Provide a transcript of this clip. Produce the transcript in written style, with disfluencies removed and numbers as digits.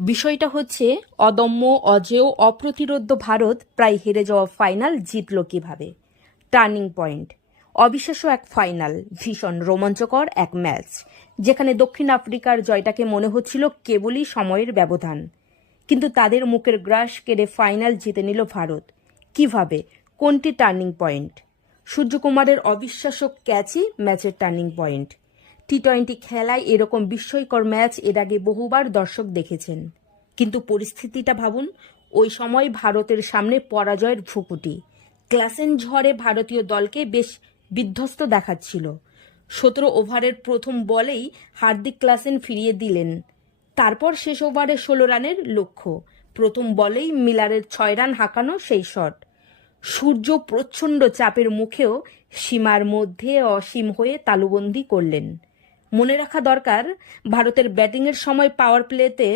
বিষয়টা হচ্ছে অদম্য অজেয় অপ্রতিরোধ্য ভারত প্রায় হেরে যাওয়া ফাইনাল জিতল কিভাবে। টার্নিং পয়েন্ট, অবিশ্বাস্য এক ফাইনাল, ভীষণ রোমাঞ্চকর এক ম্যাচ যেখানে দক্ষিণ আফ্রিকার জয়টাকে মনে হচ্ছিল কেবলই সময়ের ব্যবধান, কিন্তু তাদের মুখের গ্রাস কেড়ে ফাইনাল জিতে নিল ভারত। কিভাবে, কোনটি টার্নিং পয়েন্ট? সূর্যকুমারের অবিশ্বাস্য ক্যাচই ম্যাচের টার্নিং পয়েন্ট। টি-20 খেলায় এরকম বিস্ময়কর ম্যাচ এর আগে বহুবার দর্শক দেখেছেন, কিন্তু পরিস্থিতিটা ভাবুন। ওই সময় ভারতের সামনে পরাজয়ের ভ্রুকুটি। ক্লাসেন ঝড়ে ভারতীয় দলকে বেশ বিধ্বস্ত দেখাচ্ছিল। 17 ওভারের প্রথম বলেই হার্দিক ক্লাসেন ফিরিয়ে দিলেন। তারপর শেষ ওভারে 16 রানের লক্ষ্য, প্রথম বলেই মিলারের 6 রান হাঁকানো সেই শট। সূর্য প্রচণ্ড চাপের মুখেও সীমার মধ্যে অসীম হয়ে তালুবন্দি করলেন। মনে রাখা দরকার, ভারতের ব্যাটিংয়ের সময় পাওয়ার প্লেতে